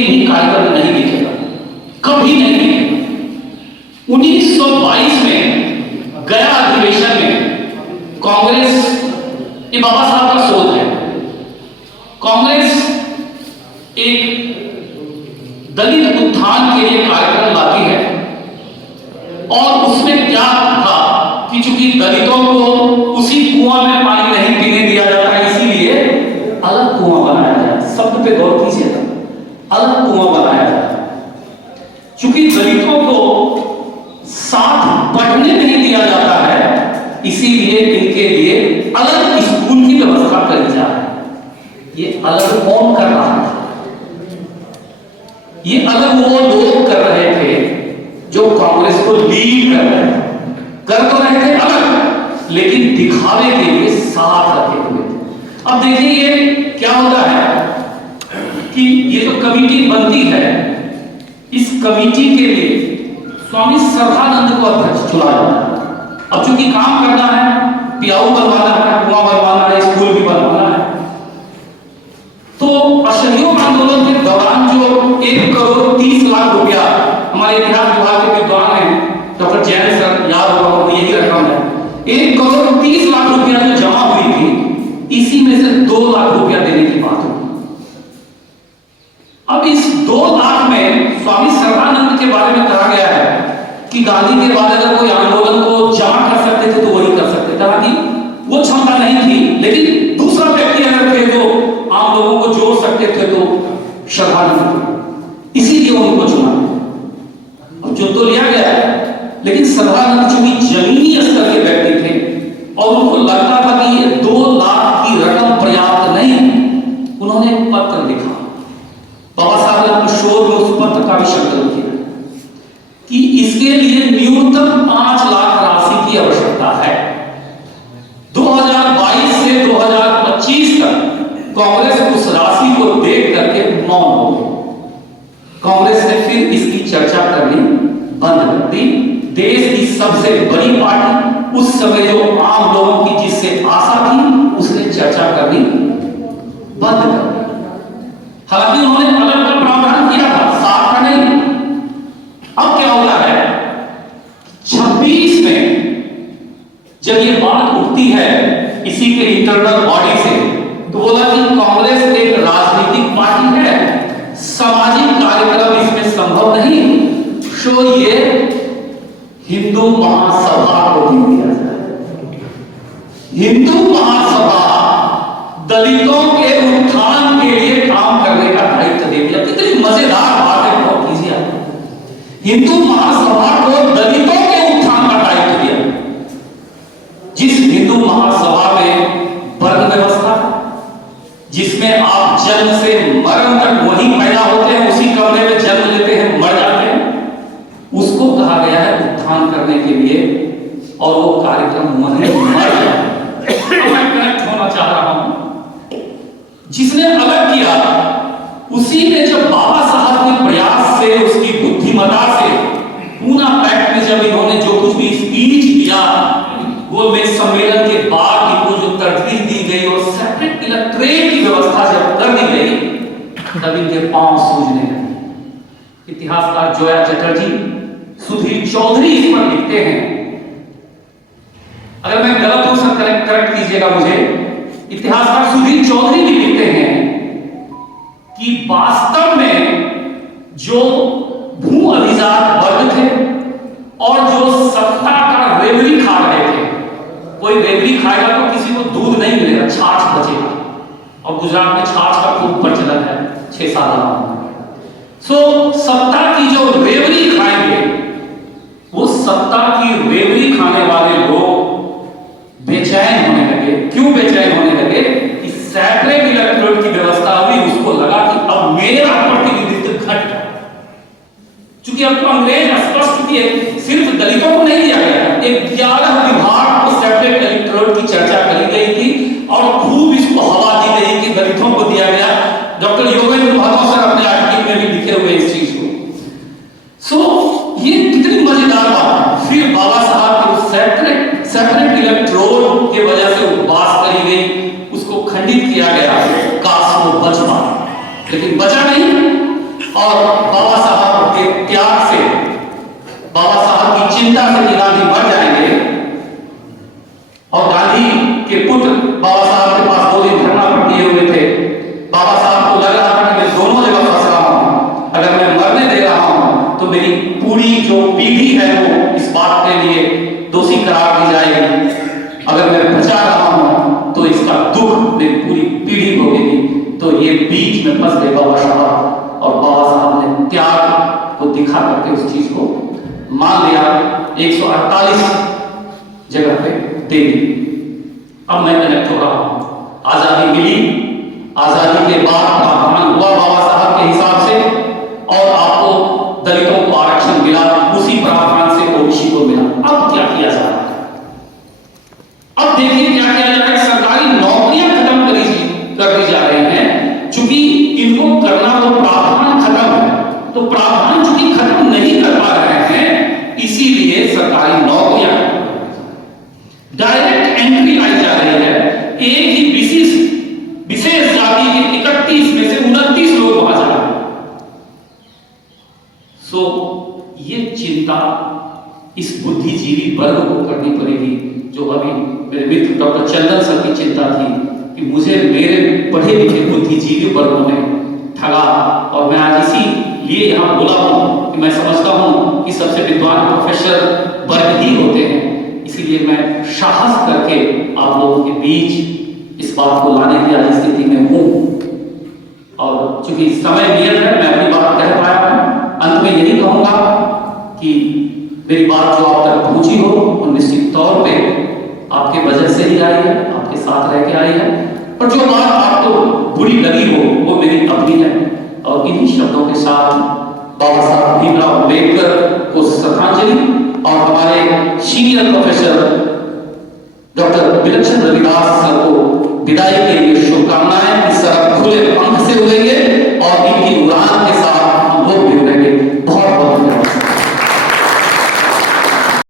एक भी कार्यक्रम नहीं दिखेगा, कभी नहीं दिखेगा। 1922 में गया अधिवेशन में कांग्रेस, ये बाबा साहब का सोच है, कांग्रेस एक दलित उत्थान के लिए कार्यक्रम लाती है और उसमें क्या था कि चूंकि दलितों को उसी कुआं में पानी नहीं पीने दिया जाता है, इसीलिए अलग कुआं बनाया जाए। शब्द पे गौर कीजिएगा, अलग कुआं बनाया जाए। चूंकि दलितों को साथ पढ़ने नहीं दिया जाता है, इसीलिए इनके लिए अलग स्कूल की व्यवस्था करी जाए। ये अलग कौन कर रहा था? ये अलग वो लोग कर रहे थे जो कांग्रेस को लीड कर रहे थे। कर तो रहे थे अलग, लेकिन दिखावे के लिए साथ रखे हुए थे। अब देखिए ये क्या होता है कि ये जो कमेटी बनती है, इस कमेटी के लिए स्वामी श्रद्धानंद को अध्यक्ष चुना जाता है। अब चूंकि काम करना है, पियाऊ बनवाना है, कुआं बनवाना है, स्कूल भी बनवाना है, तो असहयोग आंदोलन के दौरान जो 1 करोड़ 30 लाख रुपया हमारे इतिहास विभाग के विद्वान हैं डॉक्टर जैन सर, याद होगा यही रकम है, 1 करोड़ 30 लाख रुपया जो जमा हुई थी, इसी में से 2 लाख रुपया देने की बात हुई। अब इस 2 लाख में स्वामी श्रद्धानंद के बारे में कहा गया है कि गांधी के बाद अगर कोई आंदोलन को जमा कर सकते थे तो वही कर सकते थे, हालांकि वो क्षमता नहीं थी, लेकिन दूसरा व्यक्ति अगर थे जो आम लोगों को जोड़ सकते थे तो श्रद्धानंद, इसीलिए उनको चुना। अब चुन तो लिया गया है, लेकिन श्रद्धानंद चूंकि जमीनी स्तर के व्यक्ति थे और उनको लगता था कि ये 2 लाख की रकम पर्याप्त नहीं, उन्होंने एक पत्र लिखा। बाबा साहब ने अपने शोध में उस पत्र का भी संकलन किया कि इसके लिए न्यूनतम 5 लाख राशि की आवश्यकता है। 2022 से 2025 तक कांग्रेस उस राशि को देख करके मौन हो गई। कांग्रेस ने फिर इसकी चर्चा करनी बंद कर दी। देश की सबसे बड़ी पार्टी, उस समय जो आम लोगों की जिससे आशा थी, उसने चर्चा करनी बंद कर दी। हालांकि उन्होंने अलग का प्रावधान किया था, साथ का नहीं। अब क्या होता है, 26 में जब ये बात उठती है इसी के इंटरनल बॉडी से, तो बोला कि कांग्रेस एक राजनीतिक पार्टी है, सामाजिक कार्यक्रम इसमें संभव नहीं, सो ये हिंदू महासभा को दे दिया जाए। हिंदू महासभा दलितों के उत्थान के लिए काम करने का दायित्व दे दिया। कितनी मजेदार बात है, बहुत कीजिए आप। हिंदू महासभा को दलितों के उत्थान का दायित्व दिया। जिस हिंदू महासभा में वर्ण व्यवस्था, जिसमें आप जन्म से मरण तक वहीं पैदा होते हैं, उसी कमरे में जन्म लेते हैं, मर जाते हैं, उसको कहा गया है उत्थान करने के लिए, और वो कार्यक्रम मर जाए। मैं कनेक्ट होना चाह रहा हूं, जिसने अलग किया उसी ने जब बाबा साहब के प्रयास से, उसकी बुद्धिमत्ता से, पूना पैक्ट में जब इन्होंने जो कुछ भी स्पीच दिया, गोलमेज सम्मेलन के बाद इनको जो तरजीह दी गई और सेपरेट इलेक्टोरेट की व्यवस्था जब कर दी गई, तब इनके पांव सूजने लगे। इतिहासकार जोया चटर्जी, सुधीर चौधरी इस पर लिखते हैं, अगर मैं गलत हूं सर करेक्ट कीजिएगा मुझे, इतिहासकार सुधीर चौधरी भी लिखते हैं कि वास्तव में जो भू अभिजात वर्ग थे और जो सत्ता का रेवड़ी खा रहे थे, कोई रेवड़ी खाएगा तो किसी को दूध नहीं मिलेगा, छाछ बचेगा, और गुजरात में छाछ का खूब प्रचलन है 6 साल। सो सत्ता की जो रेवड़ी खाएंगे, वो सत्ता की रेवड़ी खाने वाले लोग बेचैन होने लगे। क्यों बेचैन होने लगे? कि सेपरेट इलेक्टोरेट की व्यवस्था हुई, उसको लगा कि अब मेरा प्रतिनिधित्व घट गया। चूंकि अब तो अंग्रेज स्पष्ट किए, सिर्फ दलितों को नहीं दिया गया, 11 विभाग को सेपरेट इलेक्टोरेट की चर्चा करी गई थी और खूब इसको हवा दी गई कि दलितों को दिया गया। डॉक्टर योगेंद्र महतो सर अपने आर्टिकल में भी लिखे हुए इस चीज को। सो ये कितनी मजेदार बात है। फिर बाबा साहब के सेपरेट इलेक्टोरेट के वजह से उपवास करी गई, उसको खंडित किया गया, काश वो बच पाए, लेकिन बचा नहीं। और बाबा साहब के त्याग से, बाबा साहब की चिंता से कि गांधी मर जाएंगे, और गांधी के पुत्र बाबा साहब के पास 2 दिन धरना पर दिए हुए थे। बाबा साहब को लग रहा था कि मैं दोनों जगह फंस रहा हूं, अगर मैं मरने दे रहा हूं तो मेरी पूरी जो पीढ़ी है वो इस बात के लिए दोषी करार दी जाएगी, अगर मैं बचा रहा हूं तो इसका दुख मेरी पूरी पीढ़ी भोगेगी। तो ये बीच में फंस गए बाबा साहब, और बाबा साहब ने त्याग को दिखा करके उस चीज को मान लिया, 148 जगह पे दे दी। अब मैं कनेक्ट हो रहा हूं, आजादी मिली, आजादी के बाद प्रावधान हुआ बाबा साहब के हिसाब से, और आपको दलितों को आरक्षण मिला, उसी प्रावधान से ओबीसी को मिला। अब क्या किया जा रहा है? अब देखिए क्या किया जा रहा है। सरकारी नौकरियां खत्म कर दी जा रही हैं, चूंकि इनको करना वो प्रावधान खत्म है, तो प्रावधान चूंकि खत्म नहीं कर पा रहे हैं, इसीलिए सरकारी नौकरियां डायरेक्ट एंट्री लाई जा रही है। एक ही विशेष जाति के 31 में से 29 लोग वहां जा रहे हैं। सो ये चिंता इस बुद्धिजीवी वर्ग को करनी पड़ेगी, जो अभी मेरे मित्र डॉक्टर चंदन सर की चिंता थी कि मुझे मेरे पढ़े लिखे बुद्धिजीवी वर्गों ने ठगा, और मैं आज इसीलिए यहाँ बोला हूं कि मैं समझता हूं कि सबसे विद्वान प्रोफेसर वर्ग ही होते हैं। इसीलिए मैं साहस करके आप लोगों के बीच इस बात को लाने की आज स्थिति में हूं, और चूंकि समय नियत है, मैं अपनी बात कह पाया हूं। अंत में यही कहूंगा कि मेरी बात जो आप तक पहुंची हो, वो निश्चित तौर पे आपके वजह से ही आई है, आपके साथ रह के आई है, और जो बात आपको बुरी लगी हो वो मेरी अपनी है। और इन्हीं शब्दों के साथ बाबा साहब भीमराव अम्बेडकर को श्रद्धांजलि, और हमारे सीनियर प्रोफेसर डॉक्टर विलक्षण